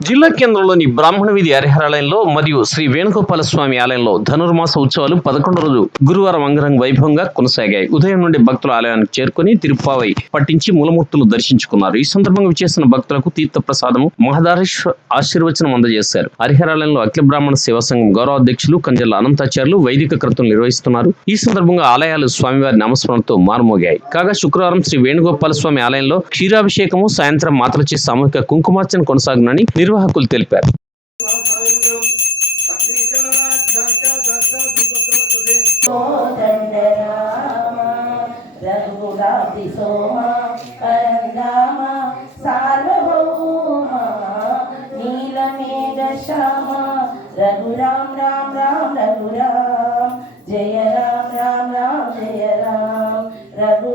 జిల్లా కేంద్రంలోని బ్రాహ్మణ వీధి హరిహరాలయంలో మరియు శ్రీ వేణుగోపాల స్వామి ఆలయంలో ధనుర్మాస ఉత్సవాలు పదకొండు రోజు గురువారం అంగరంగ వైభవంగా కొనసాగాయి. ఉదయం నుండి భక్తుల ఆలయానికి చేరుకుని తిరుపావై పట్టించి మూలమూర్తులు దర్శించుకున్నారు. ఈ సందర్భంగా విచ్చేసిన భక్తులకు తీర్థ ప్రసాదము మహదారేశ్వర ఆశీర్వచనం అందజేశారు. హరిహరాలయంలో అఖిల బ్రాహ్మణ సేవా సంఘం గౌరవ అధ్యక్షులు కంజల్ల అనంతాచార్యులు వైదిక కృతం నిర్వహిస్తున్నారు. ఈ సందర్భంగా ఆలయాలు స్వామివారి నామస్మరణతో మారుమోగాయి. కాగా శుక్రవారం శ్రీ వేణుగోపాల స్వామి ఆలయంలో క్షీరాభిషేకము సాయంత్రం మాతలచే సామూహిక కుంకుమార్చన కొనసాగునని నిర్వాహకులు తెలిపారు. కోదండరామ రఘురాతి సోమ పరందామ జయ రామ రామ రామ జయ రామ రఘు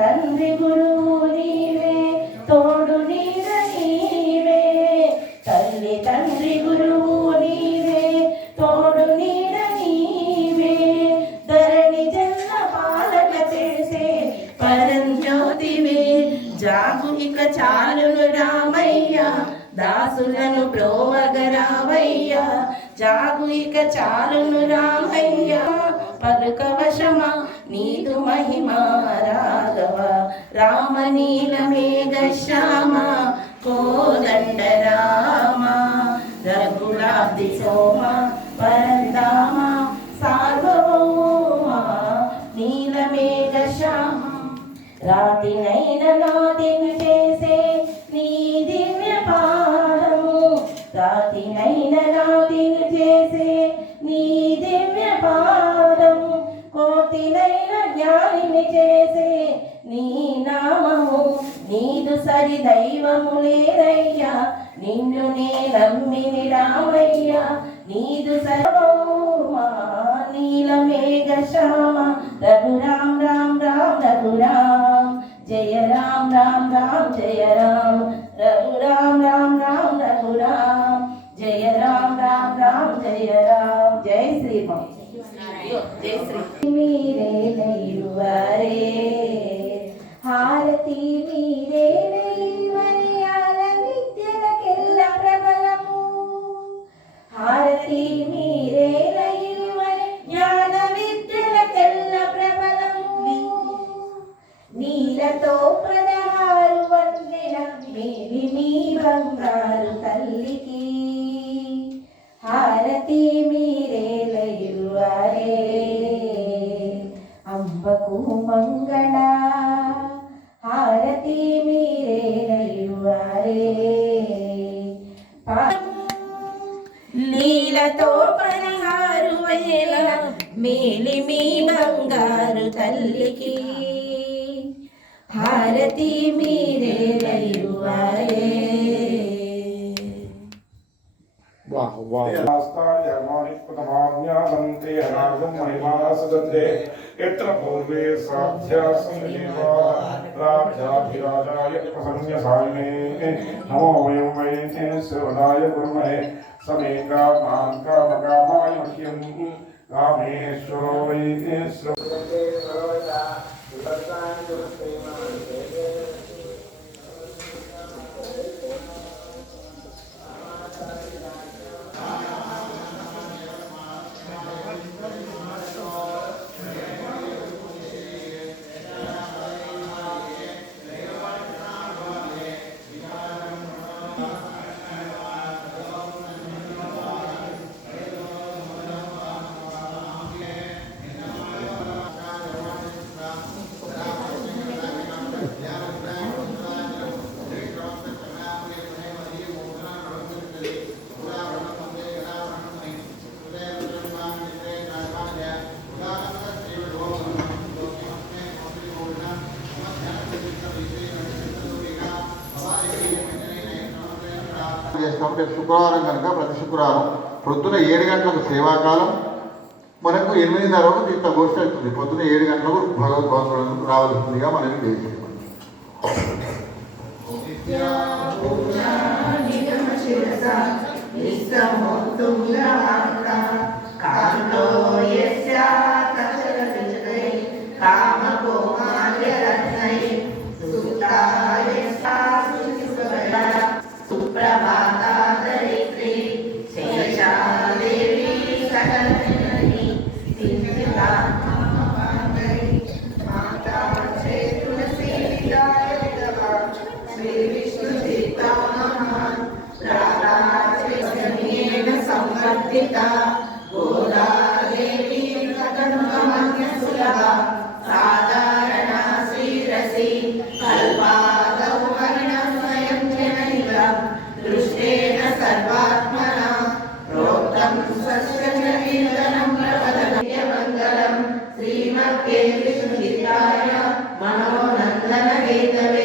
తండ్రి గురువు నీవే తోడు నీడ నీవే తల్లి తండ్రి గురువు నీవే తోడు నీడ నీవే ధరణి జన్మ పాలన చేసే పరంజ్యోతివే జాగు ఇక చాలును రామయ్య దాసులను ప్రోవగ రామయ్య జాగు ఇక చాలును రామయ్య పలుకవశమ నీదు మహిమ? రాఘవ? రామ నీల మేఘ శ్యామ కోదండ రామ? రఘురాబ్ది సోమ? పరందామ సార్వభౌమ? నీల మేఘ శ్యామ రాతినైన నాదిని సరి దైవము లేదయ్యా నిన్ను నే నమ్మిని రామయ్య నీదు సర్వమా నీల మేఘ శ్యామ రఘురామ్ రామ్ రామ్ రఘురామ్ జయ రామ్ రామ్ రామ్ జయ రామ్. రఘురామ్ రామ్ రామ్ రఘురామ్ జయ రామ్ రామ్ రామ్ జయ రామ్. జై శ్రీరామ్ జై శ్రీ మీరే హారతి మీరే నైరువరే జ్ఞాన విద్యల తెల్ల ప్రబలము. నీలతో పదహారు వందెల మేలి మీ బంగారు తల్లికి. హారతి మీరే లయువారే అంబకు మంగళ హారతి మీరే లయువారే నీలతో పదహారు వేల మేలి మీ బంగారు తల్లికి హారతి మీరే లయువారే वाह वाह न्ते अनागं महिमासदन्ते यत्र पूर्वे साध्यासंजीवाभ्याभिराजाय प्रसन्यसायिने नमो वयं वै श्रवणाय कुर्महे समे कामां कामकामाय मह्यं कामेश्वरो वै श्रव చేస్తాం శుక్రవారం కనుక ప్రతి శుక్రవారం ప్రొద్దున ఏడు గంటలకు సేవాకాలం మనకు ఎనిమిదిన్నర వరకు తీర్థ గోష్ఠి అవుతుంది. పొద్దున ఏడు గంటలకు భగవద్భక్తులకు రావాల్సిందిగా మనకి తెలియజేయమని కామకోమార్య केन्द्रिसुचिताय मनोनन्दनहेतवे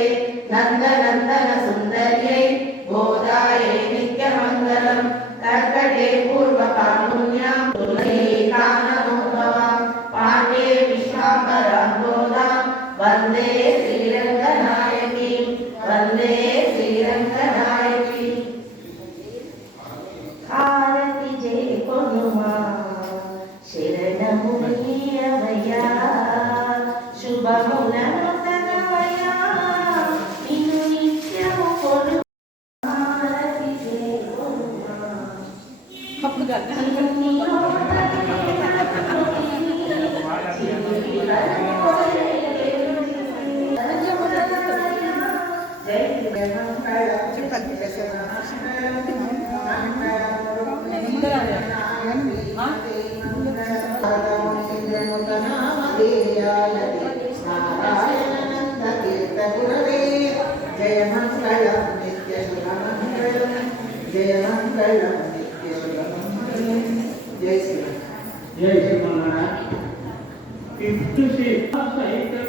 జయ మంగళం నిత్య శుభమంగళం జయ మంగళం జై శ్రీమన్నారా ఫిఫ్త్ షేప్. సైతం